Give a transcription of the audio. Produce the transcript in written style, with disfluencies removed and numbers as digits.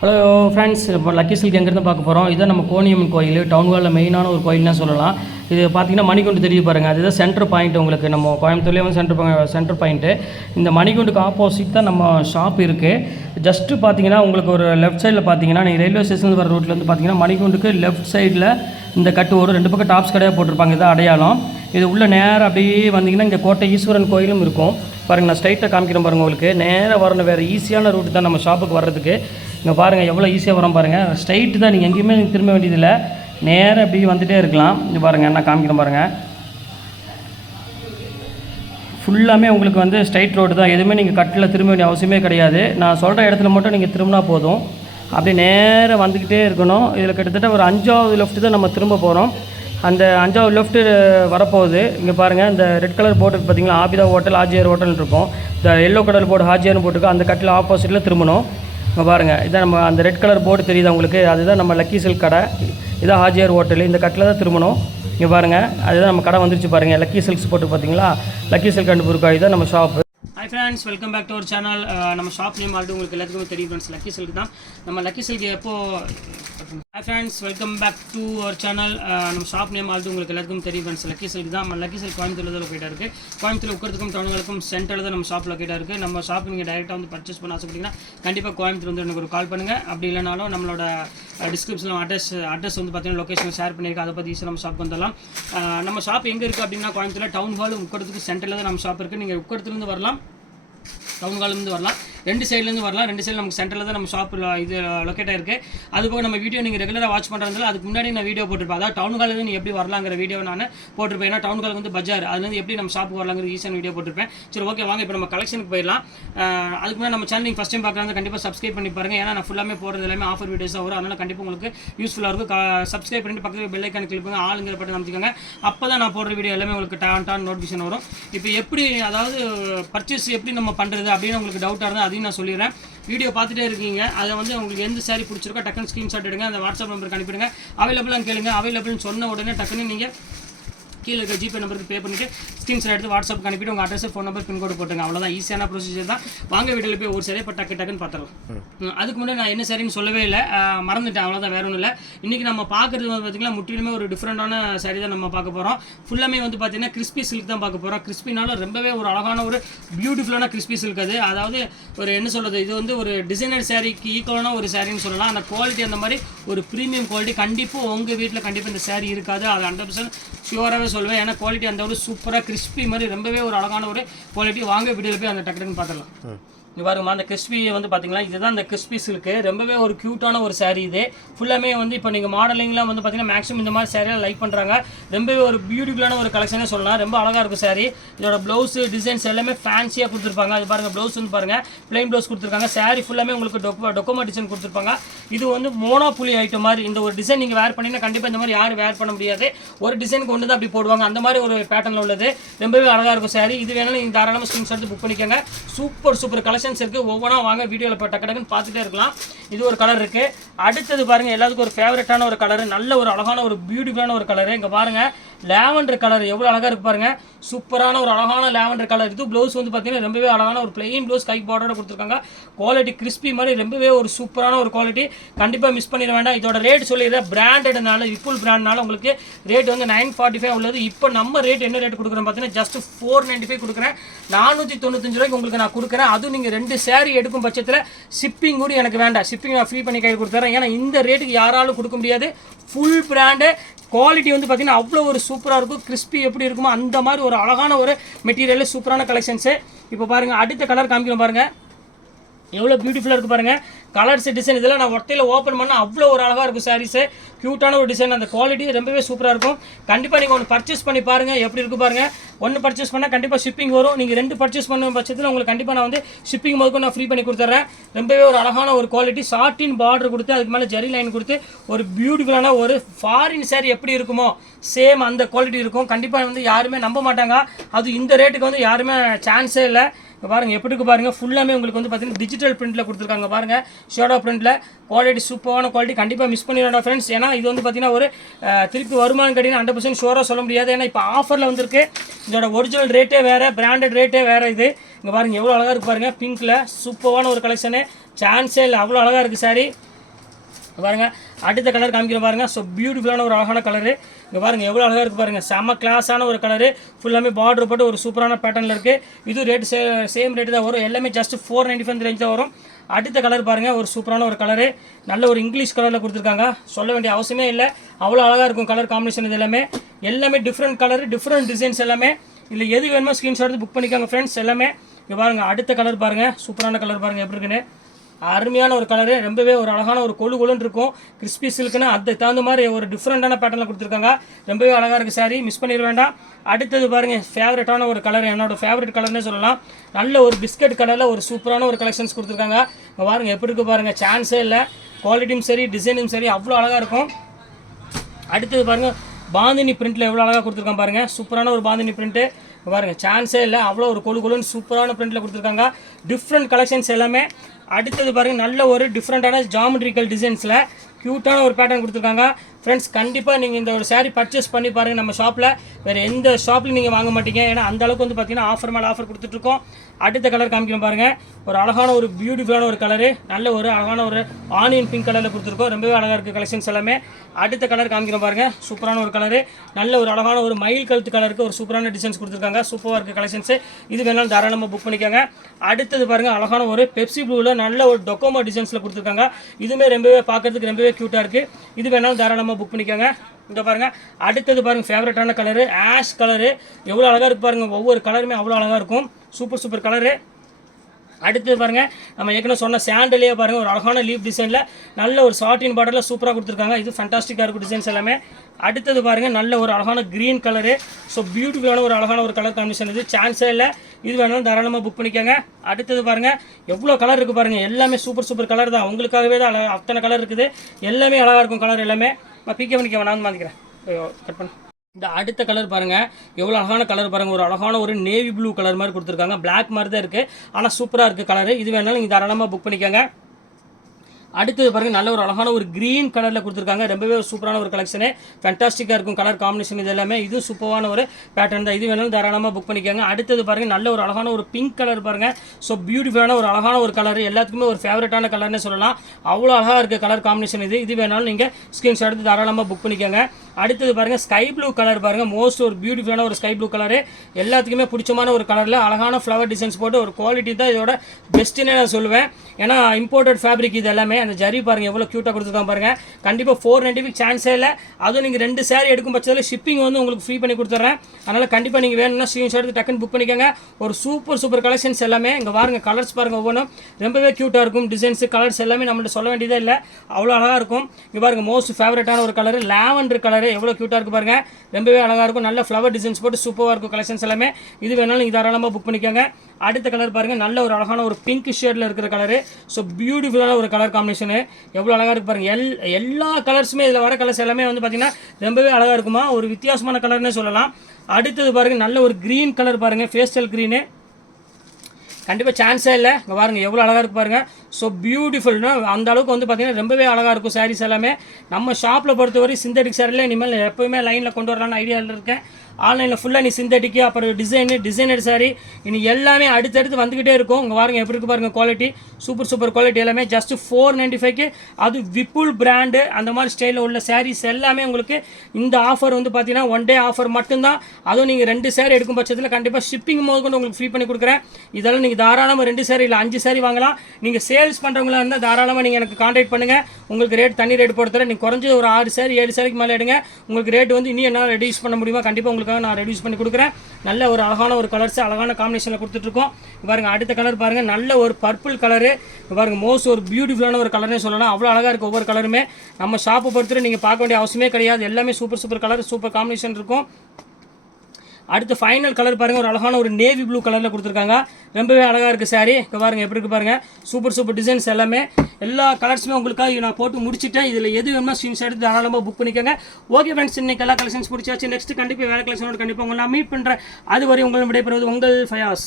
Hello friends, இப்போ lucky silk எங்கேருந்து பார்க்க போகிறோம். இதுதான் நம்ம கோணியம்மன் கோயில், டவுன் ஹாலில் மெயினான ஒரு கோயில்னு சொல்லலாம். இது பார்த்திங்கன்னா மணிகுண்டு தெரிய பாருங்கள், அதுதான் சென்டர் பாயிண்ட். உங்களுக்கு நம்ம கோயம்புத்தூர்லேயே வந்து சென்டர் பாயிண்ட்டு. இந்த மணிகுண்டுக்கு ஆப்போசிட் தான் நம்ம ஷாப் இருக்குது. ஜஸ்ட்டு பார்த்தீங்கன்னா உங்களுக்கு ஒரு லெஃப்ட் சைடில் பார்த்தீங்கன்னா நீங்கள் ரயில்வே ஸ்டேஷன் வர ரோட்லேருந்து பார்த்தீங்கன்னா மணிகுண்டுக்கு லெஃப்ட் சைடில் இந்த கட்டு ஒரு 2 பக்கம் டாப்ஸ் கடையாக போட்டிருப்பாங்க. இதான் அடையாளம். இது உள்ள நேராக அப்படியே வந்தீங்கன்னா இங்கே கோட்டை ஈஸ்வரன் கோயிலும் இருக்கும் பாருங்கள். நான் ஸ்ட்ரைட்டாக காமிக்கிறேன் பாருங்கள். உங்களுக்கு நேராக வரணும், வேறு ஈஸியான ரூட்டு தான் நம்ம ஷாப்புக்கு வர்றதுக்கு. இங்கே பாருங்கள் எவ்வளோ ஈஸியாக வரோம் பாருங்கள். ஸ்ட்ரைட்டு தான், நீங்கள் எங்கேயுமே திரும்ப வேண்டியதில்லை, நேராக அப்படி வந்துகிட்டே இருக்கலாம். இங்கே பாருங்கள், நான் காமிக்கிறேன் பாருங்கள். ஃபுல்லாமே உங்களுக்கு வந்து ஸ்ட்ரைட் ரோடு தான், எதுவுமே நீங்கள் கட்டில் திரும்ப வேண்டிய அவசியமே கிடையாது. நான் சொல்கிற இடத்துல மட்டும் நீங்கள் திரும்பினா போதும். அப்படியே நேராக வந்துக்கிட்டே இருக்கணும். இதில் கிட்டத்தட்ட ஒரு 5வது லெஃப்ட்டு தான் நம்ம திரும்ப போகிறோம். அந்த 5வது லெஃப்ட்டு வரப்போகுது. இங்கே பாருங்கள், இந்த ரெட் கலர் போர்டு பார்த்தீங்களா, ஆபிதா ஹோட்டல், ஆஜியார் ஹோட்டல் இருக்கும். இந்த எல்லோ கலர் போர்டு ஹாஜியார்னு போட்டுருக்கு. அந்த கட்டில் ஆப்போசிட்டில் திரும்பணும். இங்கே பாருங்கள், இதான் நம்ம அந்த ரெட் கலர் போர்டு தெரியுது உங்களுக்கு, அதுதான் நம்ம லக்கி சில்க் கடை. இதான் ஹாஜியார் ஹோட்டல். இந்த கட்டில் தான் திரும்பணும். இங்கே பாருங்கள், அதுதான் நம்ம கடை வந்துருச்சு பாருங்கள். லக்கி சில்க்ஸ் போட்டு பார்த்தீங்களா, லக்கி சில்க் அண்ட் புர்காய் தான் நம்ம shop. Hi friends, welcome back to our channel. நம்ம ஷாப் நேம் ஆல்ரெடி உங்களுக்கு எல்லாத்துக்குமே தெரியும் ஃப்ரெண்ட்ஸ், லக்கி சில்க் தான். நம்ம Lucky Silk hi friends, welcome back to our channel. நம்ம ஷாப் நேம் ஆல்ரெடி உங்களுக்கு எல்லாத்துக்கும் தெரியும் ஃப்ரெண்ட்ஸ், லக்கி சில்க் தான். நம்ம லக்கி சில்க் கோயம்புத்தூரில் தான் லொக்கேட்டாக இருக்குது. கோயம்புத்தூர் உட்கிறதுக்கும் டவுனுங்களுக்கும் சென்டரில் தான் நம்ம ஷாப் லொக்கேட்டாக இருக்குது. நம்ம ஷாப் நீங்கள் டேரெக்டாக வந்து பர்ச்சேஸ் பண்ண ஆசைப்பட்டீங்கன்னா கண்டிப்பாக கோயம்புத்தூர் வந்து எனக்கு ஒரு கால் பண்ணுங்கள். அப்படி இல்லைனாலும் நம்மளோட டிஸ்கிரிப்ஷனில் அட்ரஸ் வந்து பார்த்தீங்கன்னா லொக்கேஷன் ஷேர் பண்ணியிருக்கேன். அதை பற்றி ஈஸியாக நம்ம ஷாப் வந்துடலாம். நம்ம ஷாப் எங்கே இருக்குது அப்படின்னா கோயம்புத்தூரில் டவுன் ஹால் உட்கிறதுக்கு சென்டரில் தான் நம்ம ஷாப் இருக்குது. நீங்கள் உட்கிறதுலேருந்து வரலாம், டவுன் ஹால்லேருந்து வரலாம், 2 சைட்லேருந்து வரலாம். 2 சைடில் நமக்கு சென்டரில் தான் நம்ம ஷாப்பில் இது லொக்கேட் ஆகிருக்கு. அதுபோக நம்ம வீடியோ நீங்கள் ரெகுலராக வாட்ச் பண்ணுறதுனால அதுக்கு முன்னாடி நான் வீடியோ போட்டிருப்பேன். அதாவது டவுன் ஹாலில் நீ எப்படி வரலாங்கிற வீடியோ நான் போட்டிருப்பேன். ஏன்னா டவுன் ஹால் வந்து பஜார், அதுலேருந்து எப்படி நம்ம ஷாப்புக்கு வரலாங்கிற ஈஸியான வீடியோ போட்டிருப்பேன். சரி, ஓகே, வாங்க இப்போ நம்ம கலெக்ஷனுக்கு போயிடலாம். அதுக்கு முன்னாடி நம்ம சேனல் நீங்கள் ஃபஸ்ட் டைம் பார்க்குறாங்க கண்டிப்பாக சப்ஸ்கிரைப் பண்ணி பாருங்கள். ஏன்னா நான் ஃபுல்லாமே போடுறது எல்லாமே ஆஃபர் வீடியோஸாக வரும். அதனால் கண்டிப்பாக உங்களுக்கு யூஸ்ஃபுல்லாக இருக்கும். சப்ஸ்கிரைப் பண்ணிட்டு பக்கத்தில் பெல் ஐக்கான் கிளிக் பண்ணுங்க, ஆளுங்கிற பட்டன் அமைச்சிக்கோங்க. அப்போ தான் நான் போடுற வீடியோ எல்லாமே உங்களுக்கு டான் நோட்டிஃபிகேஷன் வரும். இப்போ எப்படி, அதாவது பர்ச்சேஸ் எப்படி நம்ம பண்ணுறது அப்படின்னு உங்களுக்கு டவுட்டாக இருந்தால் அதையும் நான் சொல்லிடுறேன். வீடியோ பார்த்துட்டே இருக்கீங்க, அதை வந்து உங்களுக்கு எந்த சாரி பிடிச்சிருக்கோ டக்குன்னு ஸ்க்ரீன்ஷாட் எடுங்க, அந்த வாட்ஸ்அப் நம்பருக்கு அனுப்பிடுங்க. அவைலபிளாக கேளுங்க. அவைலபிள்னு சொன்ன உடனே டக்குன்னு நீங்கள் கீழே இருக்க ஜிபே நம்பருக்கு பே பண்ணிவிட்டு ஸ்க்ரீன்ஷாட் எடுத்து வாட்ஸ்அப் அனுப்பிட்டு உங்கள் அட்ரஸ், ஃபோன் நம்பர், பின்கோடு போட்டுங்க. அவ்வளோதான், ஈஸியான ப்ரொசீஜர் தான். வாங்க வீட்டில் போய் ஒரு சரியாக இப்போ டக்குன்னு பார்த்துடலாம். அதுக்கு முன்னாடி நான் என்ன சரின்னு சொல்லவே இல்லை, மறந்துட்டேன், அவ்வளோதான், வேற ஒன்றும் இல்லை. இன்றைக்கி நம்ம பார்க்குறது வந்து பார்த்திங்கன்னா முற்றிலுமே ஒரு டிஃப்ரெண்டான சாரி தான் நம்ம பார்க்க போகிறோம். ஃபுல்லாமே வந்து பார்த்திங்கன்னா கிறிஸ்பி சில்க் தான் பார்க்க போகிறோம். கிறிஸ்பினாலும் ரொம்பவே ஒரு அழகான ஒரு பியூட்டிஃபுல்லான கிறிஸ்பி சில்க். அது அதாவது ஒரு என்ன சொல்கிறது, இது வந்து ஒரு டிசைனர் சாரிக்கு ஈக்குவலான ஒரு சாரின்னு சொல்லலாம். அந்த குவாலிட்டி அந்த மாதிரி ஒரு ப்ரீமியம் குவாலிட்டி கண்டிப்பாக உங்கள் வீட்டில் கண்டிப்பாக இந்த சாரி இருக்காது, அது 100% ஷுவராகவே சொல்லுவேன். ஏன்னா குவாலிட்டி அந்த ஒரு சூப்பராக கிறிஸ்பி மாதிரி ரொம்பவே ஒரு அழகான ஒரு குவாலிட்டி. வாங்க வீடியோவில் போய் அந்த டக்குன்னு பார்த்துடலாம். இங்கே பாருங்கம்மா, அந்த கிறிஸ்பி வந்து பார்த்தீங்கன்னா இதுதான் அந்த கிறிஸ்பி சில்க்கு. ரொம்பவே ஒரு க்யூட்டான ஒரு சாரீ. இது ஃபுல்லாமே வந்து இப்போ நீங்கள் மாடலிங்லாம் வந்து பார்த்தீங்கன்னா மேக்ஸிமம் இந்த மாதிரி சாரீலாம் லைக் பண்ணுறாங்க. ரொம்பவே ஒரு பியூட்டிஃபுல்லான ஒரு கலெக்ஷனே சொல்லலாம். ரொம்ப அழகாக இருக்கும் சாரீ. இதோட ப்ளவுஸு டிசைன்ஸ் எல்லாமே ஃபேன்சியாக கொடுத்துருப்பாங்க. அது பாருங்கள், ப்ளவுஸ் வந்து பாருங்கள் பிளைன் ப்ளவுஸ் கொடுத்துருக்காங்க. சாரீ ஃபுல்லாமே உங்களுக்கு டொக்கோமா டிசைன் கொடுத்துருப்பாங்க. இது வந்து மோனோபுலி ஐட்டம் மாதிரி. இந்த ஒரு டிசைன் நீங்கள் வேர் பண்ணிங்கன்னா கண்டிப்பாக இந்த மாதிரி யாரும் வேர் பண்ண முடியாது. ஒரு டிசைனுக்கு ஒன்று தான் அப்படி போடுவாங்க, அந்த மாதிரி ஒரு பேட்டர்னில் உள்ளது. ரொம்பவே அழகாக இருக்கும் சாரீ. இது வேணாலும் நீங்கள் தாராளமாக ஸ்க்ரீன்ஷாட் புக் பண்ணிக்கோங்க. சூப்பர் கலெக்ஷன் இருக்கு. ஒவ்வொன்றா வாங்க வீடியோவில் இப்போ டக்குன்னு பார்த்துட்டே இருக்கலாம். இது ஒரு கலர் இருக்கு. அடுத்தது பாருங்க, எல்லாத்துக்கும் ஒரு ஃபேவரட்டான ஒரு கலர், நல்ல ஒரு அழகான ஒரு பியூட்டிஃபுல்லான ஒரு கலர். இங்கே பாருங்க, லாவெண்டர் கலர் எவ்வளோ அழகாக இருக்கு பாருங்க. சூப்பரான ஒரு அழகான லாவெண்டர் கலர். இது ப்ளவுஸ் வந்து பார்த்தீங்கன்னா ரொம்பவே அழகான ஒரு பிளெயின் ப்ளவுஸ், கை பார்டரோட கொடுத்துருக்காங்க. குவாலிட்டி கிறிஸ்பி மாதிரி ரொம்பவே ஒரு சூப்பரான ஒரு குவாலிட்டி. கண்டிப்பாக மிஸ் பண்ணிட வேண்டாம். இதோட ரேட் சொல்லிடுறேன், பிராண்டட்னால, விப்புல் பிராண்ட்னால உங்களுக்கு ரேட் வந்து 945 உள்ளது. இப்போ நம்ம ரேட் என்ன ரேட் கொடுக்குறேன் பார்த்தீங்கன்னா ஜஸ்ட் 495 கொடுக்குறேன். 495 ரூபாய்க்கு உங்களுக்கு நான் கொடுக்குறேன். அதுவும் நீங்கள் 2 சாரி எடுக்கும் பட்சத்தில் ஷிப்பிங் கூட எனக்கு வேண்டாம், ஷிப்பிங் நான் ஃப்ரீ பண்ணி கையில் கொடுத்துறேன். ஏன்னா இந்த ரேட்டுக்கு யாராலும் கொடுக்க முடியாது. ஃபுல் பிராண்டு குவாலிட்டி வந்து பார்த்தீங்கன்னா அவ்வளோ ஒரு சூப்பராக இருக்கும். கிறிஸ்பி எப்படி இருக்குமோ அந்த மாதிரி ஒரு அழகான ஒரு மெட்டீரியல், சூப்பரான கலெக்ஷன்ஸு. இப்போ பாருங்கள், அடுத்த கலர் காமிக்கிறோம் பாருங்கள், எவ்வளோ பியூட்டிஃபுல்லாக இருக்குது பாருங்கள். கலர்ஸ் டிசைன் இதெல்லாம் நான் ஒட்டையில் ஓப்பன் பண்ணால் அவ்வளோ ஒரு அழகாக இருக்கும் சாரீஸு. க்யூட்டான ஒரு டிசைன், அந்த குவாலிட்டி ரொம்பவே சூப்பராக இருக்கும். கண்டிப்பாக நீங்கள் ஒன்று பர்ச்சேஸ் பண்ணி பாருங்கள், எப்படி இருக்குது பாருங்கள். ஒன்று பர்ச்சேஸ் பண்ணால் கண்டிப்பாக ஷிப்பிங் வரும். நீங்கள் 2 பர்ச்சேஸ் பண்ண பட்சத்தில் உங்களுக்கு கண்டிப்பாக நான் வந்து ஷிப்பிங் முதல்க்கு நான் ஃப்ரீ பண்ணி கொடுத்துட்றேன். ரொம்பவே ஒரு அழகான ஒரு குவாலிட்டி, சாட்டின் பார்டர் கொடுத்து அதுக்கு மேலே ஜரி லைன் கொடுத்து ஒரு பியூட்டிஃபுல்லான ஒரு ஃபாரின் சாரீ எப்படி இருக்குமோ சேம் அந்த குவாலிட்டி இருக்கும். கண்டிப்பாக வந்து யாருமே நம்ப மாட்டாங்க. அது இந்த ரேட்டுக்கு வந்து யாருமே சான்ஸே இல்லை. பாருங்கள் எப்படி இருக்கு பாருங்கள். ஃபுல்லாமே உங்களுக்கு வந்து பார்த்தீங்கன்னா டிஜிட்டல் பிரிண்டில் கொடுத்துருக்காங்க பாருங்கள், ஷேடோ பிரிண்டில். குவாலிட்டி சூப்பரான குவாலிட்டி. கண்டிப்பாக மிஸ் பண்ணிடுறோம் ஃப்ரெண்ட்ஸ். ஏன்னா இது வந்து பார்த்தீங்கன்னா ஒரு திருப்பி வருமானம் கேட்டிங்கன்னா 100% ஷோராக சொல்ல முடியாது. ஏன்னா இப்போ ஆஃபரில் வந்துருக்கு. இதோட ஒரிஜினல் ரேட்டே வேறு, பிராண்டட் ரேட்டே வேறு. இது இங்கே பாருங்கள் எவ்வளோ அழகாக இருக்குது பாருங்கள். பிங்க்கில் சூப்பரான ஒரு கலெக்ஷனு, சான்ஸே இல்லை, அவ்வளோ அழகாக இருக்குது சாரி. பாருங்கள் அடுத்த கலர் காமிக்கிற பாருங்கள். ஸோ பியூட்டிஃபுல்லான ஒரு அழகான கலரு. இங்கே பாருங்கள் எவ்வளோ அழகாக இருக்குது பாருங்கள். செம்ம கிளாஸான ஒரு கலரு. ஃபுல்லாமே பார்டர் போட்டு ஒரு சூப்பரான பேட்டர்னில் இருக்குது. இது ரேட்டு சேம் ரேட்டு தான் வரும். எல்லாமே ஜஸ்ட் 495 ரேஞ்ச் தான் வரும். அடுத்த கலர் பாருங்கள் ஒரு சூப்பரான ஒரு கலரு. நல்ல ஒரு இங்கிலீஷ் கலரில் கொடுத்துருக்காங்க. சொல்ல வேண்டிய அவசியமே இல்லை, அவ்வளோ அழகாக இருக்கும் கலர் காம்பினேஷன். இது எல்லாமே டிஃப்ரெண்ட் கலர், டிஃப்ரெண்ட் டிசைன்ஸ் எல்லாமே. இல்லை எது வேணுமோ ஸ்க்ரீன்ஷாட் எடுத்து புக் பண்ணிக்காங்க ஃப்ரெண்ட்ஸ். எல்லாமே இங்கே பாருங்கள் அடுத்த கலர் பாருங்கள். சூப்பரான கலர் பாருங்கள் எப்படி இருக்குன்னு. அருமையான ஒரு கலரு. ரொம்பவே ஒரு அழகான ஒரு கொழுன்னு இருக்கும். கிறிஸ்பி சில்க்குன்னு அதுக்கு தகுந்த மாதிரி ஒரு டிஃப்ரெண்டான பேட்டர்னில் கொடுத்துருக்காங்க. ரொம்பவே அழகாக இருக்குது சாரி, மிஸ் பண்ணிட வேண்டாம். அடுத்தது பாருங்கள் ஃபேவரட்டான ஒரு கலர், என்னோடய ஃபேவரட் கலர்னே சொல்லலாம். நல்ல ஒரு பிஸ்கட் கலரில் ஒரு சூப்பரான ஒரு கலெக்ஷன்ஸ் கொடுத்துருக்காங்க. பாருங்கள் எப்படி இருக்குது பாருங்கள், சான்ஸே இல்லை. குவாலிட்டியும் சரி டிசைனும் சரி அவ்வளோ அழகாக இருக்கும். அடுத்தது பாருங்கள் பாந்தினி பிரிண்ட்டில் எவ்வளோ அழகாக கொடுத்துருக்காங்க பாருங்கள். சூப்பரான ஒரு பாந்தினி பிரிண்ட்டு பாருங்கள், சான்ஸே இல்லை. அவ்வளோ ஒரு கொழுன்னு சூப்பரான பிரிண்ட்டில் கொடுத்துருக்காங்க. டிஃப்ரெண்ட் கலெக்ஷன்ஸ் எல்லாமே. அடுத்தது பாருங்கள் நல்ல ஒரு டிஃப்ரெண்ட்டான ஜாமெட்ரிக்கல் டிசைன்ஸில் க்யூட்டான ஒரு பேட்டர்ன் கொடுத்துருக்காங்க. ஃப்ரெண்ட்ஸ் கண்டிப்பாக நீங்கள் இந்த ஒரு சாரீ பர்ச்சேஸ் பண்ணி பாருங்கள். நம்ம ஷாப்பில் வேறு எந்த ஷாப்லையும் நீங்கள் வாங்க மாட்டீங்க. ஏன்னா அந்தளவுக்கு வந்து பார்த்தீங்கன்னா ஆஃபர் மேலே ஆஃபர் கொடுத்துட்ருக்கோம். அடுத்த கலர் காமிக்கணும் பாருங்கள். ஒரு அழகான ஒரு பியூட்டிஃபுல்லான ஒரு கலரு. நல்ல ஒரு அழகான ஒரு ஆனியன் பிங்க் கலரில் கொடுத்துருக்கோம். ரொம்பவே அழகாக இருக்குது கலெக்ஷன்ஸ் எல்லாமே. அடுத்த கலர் காமிக்கணும் பாருங்கள். சூப்பரான ஒரு கலரு. நல்ல ஒரு அழகான ஒரு மயில் கழுத்து கலருக்கு ஒரு சூப்பரான டிசைன்ஸ் கொடுத்துருக்காங்க. சூப்பராக இருக்குது கலெக்ஷன்ஸு. இது வேணாலும் தாராளமாக புக் பண்ணிக்கோங்க. அடுத்தது பாருங்கள் அழகான ஒரு பெப்சி ப்ளூவில் நல்ல ஒரு டொக்கோமோ டிசைன்ஸில் கொடுத்துருக்காங்க. இதுவுமே ரொம்பவே பார்க்குறதுக்கு ரொம்பவே க்யூட்டாக இருக்குது. இது வேணாலும் தாராளமாக புக் பண்ணிக்கோங்க. இந்த பாருங்கள் அடுத்தது பாருங்கள் ஃபேவரட்டான கலரு ஆஷ் கலரு. எவ்வளோ அழகாக இருக்குது பாருங்கள். ஒவ்வொரு கலருமே அவ்வளோ அழகாக இருக்கும். Super colour. அடுத்தது பாருங்கள் நம்ம ஏற்கனவே சொன்ன சாண்டலே பாருங்கள் ஒரு அழகான லீஃப் டிசைனில் நல்ல ஒரு சாட்டின் பார்டரில் சூப்பராக கொடுத்துருக்காங்க. இது ஃபண்டாஸ்டிக்காக இருக்கும் டிசைன்ஸ் எல்லாமே. அடுத்தது பாருங்கள் நல்ல ஒரு அழகான க்ரீன் கலரு. ஸோ பியூட்டிஃபுல்லான ஒரு அழகான ஒரு கலர் காம்பினேஷன். இது சான்ஸே இல்லை, இது வேணாலும் தாராளமாக புக் பண்ணிக்கோங்க. அடுத்தது பாருங்கள் எவ்வளோ கலர் இருக்குது பாருங்கள். எல்லாமே சூப்பர் கலர் தான். உங்களுக்காகவே தான் அத்தனை கலர் இருக்குது. எல்லாமே அழகாக இருக்கும் கலர் எல்லாமே. நான் பிக்கே பண்ணிக்க நான் மாற்றிக்கிறேன், கட் பண்ண. இந்த அடுத்த கலர் பாருங்கள் எவ்வளோ அழகான கலர் பாருங்கள். ஒரு அழகான ஒரு நேவி ப்ளூ கலர் மாதிரி கொடுத்துருக்காங்க. பிளாக் மாதிரி தான் இருக்குது, ஆனால் சூப்பராக இருக்குது கலரு. இது வேணாலும் நீங்கள் தாராளமாக புக் பண்ணிக்கோங்க. அடுத்தது பாருங்கள் நல்ல ஒரு அழகான ஒரு க்ரீன் கலரில் கொடுத்துருக்காங்க. ரொம்பவே ஒரு சூப்பரான ஒரு கலெக்ஷனு. ஃபேண்டாஸ்டிக்காக இருக்கும் கலர் காம்பினேஷன். இது எல்லாமே இது சூப்பரான ஒரு பேட்டர்ன் தான். இது வேணாலும் தாராளமாக புக் பண்ணிக்கோங்க. அடுத்தது பாருங்கள் நல்ல ஒரு அழகான ஒரு பிங்க் கலர் பாருங்கள். ஸோ பியூட்டிஃபுல்லான ஒரு அழகான ஒரு கலர். எல்லாத்துக்குமே ஒரு ஃபேவரட்டான கலர்னே சொல்லலாம். அவ்வளோ அழகாக இருக்குது கலர் காம்பினேஷன். இது வேணாலும் நீங்கள் ஸ்க்ரீன்ஷாட் எடுத்து தாராளமாக புக் பண்ணிக்கோங்க. அடுத்தது பாருங்கள் ஸ்கை ப்ளூ கலர் பாருங்கள். மோஸ்ட் ஒரு பியூட்டிஃபுல்லான ஒரு ஸ்கை ப்ளூ கலரு. எல்லாத்துக்குமே பிடிச்சமான ஒரு கலரில் அழகான ஃப்ளவர் டிசைன்ஸ் போட்டு ஒரு குவாலிட்டி தான் இதோட பெஸ்ட்டுன்னு நான் சொல்லுவேன். ஏன்னா இம்போர்ட்டட் ஃபேப்ரிக் இது எல்லாமே. அந்த ஜரி பாருங்கள் எவ்வளோ க்யூட்டாக கொடுத்துருக்காங்க பாருங்கள். கண்டிப்பாக 495 சான்ஸே இல்லை. அதுவும் நீங்கள் 2 சாரீ எடுக்கும் பட்சத்தில் ஷிப்பிங் வந்து உங்களுக்கு ஃப்ரீ பண்ணி கொடுத்துட்றேன். அதனால் கண்டிப்பாக நீங்கள் வேணும்னா ஸ்க்ரீன்ஷாட் எடுத்து டக்குன்னு புக் பண்ணிக்கோங்க. ஒரு சூப்பர் கலெக்ஷன்ஸ் எல்லாமே. இங்கே பாருங்கள் கலர்ஸ் பாருங்கள் ஒவ்வொன்றும் ரொம்பவே க்யூட்டாக இருக்கும். டிசைன்ஸு கலர்ஸ் எல்லாமே நம்மள்ட்ட சொல்ல வேண்டியதே இல்லை, அவ்வளோ அழகாக இருக்கும். இங்கே பாருங்கள் மோஸ்ட் ஃபேவரட்டான ஒரு கலர் லாவெண்டர் கலரு. எவ்வளோ க்யூட்டாக இருக்குது பாருங்கள். ரொம்பவே அழகாக இருக்கும். நல்ல ஃப்ளவர் டிசைன்ஸ் போட்டு சூப்பராக இருக்கும் கலெக்ஷன்ஸ் எல்லாமே. இது வேணாலும் நீங்கள் தாராளமாக புக் பண்ணிக்கோங்க. அடுத்த கலர் பாருங்கள் நல்ல ஒரு அழகான ஒரு பிங்க் ஷேடில் இருக்கிற கலரு. ஸோ பியூட்டிஃபுல்லான ஒரு கலர் காம்பினேஷனு. எவ்வளோ அழகாக இருக்குது பாருங்கள். எல்லா கலர்ஸுமே இதில் வர கலர்ஸ் எல்லாமே வந்து பார்த்திங்கன்னா ரொம்பவே அழகாக இருக்குமா. ஒரு வித்தியாசமான கலர்னே சொல்லலாம். அடுத்தது பாருங்கள் நல்ல ஒரு க்ரீன் கலர் பாருங்கள். Pastel green. கண்டிப்பாக சான்ஸே இல்லை. இங்கே பாருங்கள் எவ்வளோ அழகாக இருக்குது பாருங்கள். ஸோ பியூட்டிஃபுல்னா அந்த அளவுக்கு வந்து பார்த்திங்கன்னா ரொம்பவே அழகாக இருக்கும் சாரீஸ் எல்லாமே. நம்ம ஷாப்பில் பொறுத்தவரை சிந்தட்டிக் சாரியில் இனிமேல் எப்போவுமே லைனில் கொண்டு வரலான்னு ஐடியாவில் இருக்கேன். ஆன்லைனில் ஃபுல்லாக நீ சிந்தட்டிக்கு அப்புறம் டிசைனர் சாரி இனி எல்லாமே அடுத்தடுத்து வந்துக்கிட்டே இருக்கும். இங்கே பாருங்கள் எப்படி இருக்குது பாருங்கள் குவாலிட்டி. சூப்பர் குவாலிட்டி எல்லாமே. ஜஸ்ட் 495க்கு அது விப்புல் பிராண்டு அந்த மாதிரி ஸ்டைலில் உள்ள சாரீஸ் எல்லாமே உங்களுக்கு இந்த ஆஃபர் வந்து பார்த்தீங்கன்னா 1 டே ஆஃபர் மட்டும்தான். அதுவும் நீங்கள் 2 சாரீ எடுக்கும் பட்சத்தில் கண்டிப்பாக ஷிப்பிங் போது கொண்டு உங்களுக்கு ஃப்ரீ பண்ணி கொடுக்குறேன். இதெல்லாம் நீங்கள் தாராளமாக 2 சாரீ இல்லை 5 சாரீ வாங்கலாம். நீங்கள் சேல்ஸ் பண்ணுறவங்களா இருந்தால் தாராளமாக நீங்கள் எனக்கு கான்டாக்ட் பண்ணுங்கள். உங்களுக்கு ரேட் தனி ரேட் போடுறதுல நீங்கள் குறைஞ்சது ஒரு 6 சாரீ 7 சாரிக்கு மேலே எடுங்க. உங்களுக்கு ரேட் வந்து இன்னும் என்னால் ரெடியூஸ் பண்ண முடியுமா கண்டிப்பாக உங்களுக்கு நான் ரெடியூஸ் பண்ணி கொடுக்குறேன். நல்ல ஒரு அழகான ஒரு கலர்ஸ் அழகான காம்பினேஷனில் கொடுத்துட்ருக்கோம். பாருங்கள் அடுத்த கலர் பாருங்கள் நல்ல ஒரு பர்பிள் கலரு. பாருங்கள் மோஸ்ட் ஒரு பியூட்டிஃபுல்லான ஒரு கலர்னே சொல்லலாம். அவ்வளோ அழகாக இருக்குது ஒவ்வொரு கலருமே. நம்ம ஷாப்பை பொறுத்தவரை நீங்கள் பார்க்க வேண்டிய அவசியமே கிடையாது. எல்லாமே சூப்பர் கலர் சூப்பர் காம்பினேஷன் இருக்கும். அடுத்து ஃபைனல் கலர் பாருங்கள் ஒரு அழகான ஒரு நேவி ப்ளூ கலரில் கொடுத்துருக்காங்க. ரொம்பவே அழகாக இருக்குது சாரீ. இங்கே பாருங்கள் எப்படி இருக்குது பாருங்கள். சூப்பர் டிசைன்ஸ் எல்லாமே. எல்லா கலர்ஸுமே உங்களுக்காக நான் போட்டு முடிச்சுட்டேன். இதில் எது வேணுமோ ஸ்க்ரீன்ஷாட் எடுத்து தாராளமாக புக் பண்ணிக்கோங்க. ஓகே ஃப்ரெண்ட்ஸ், இன்னைக்கு எல்லா கலெக்ஷன்ஸ் பிடிச்சாச்சு. நெக்ஸ்ட் கண்டிப்பாக வேறு கலெக்ஷனோட கண்டிப்பாக உங்களை நான் மீட் பண்ணுறேன். அதுவரை உங்களை விடைபெறுவது உங்கள் ஃபயாஸ்.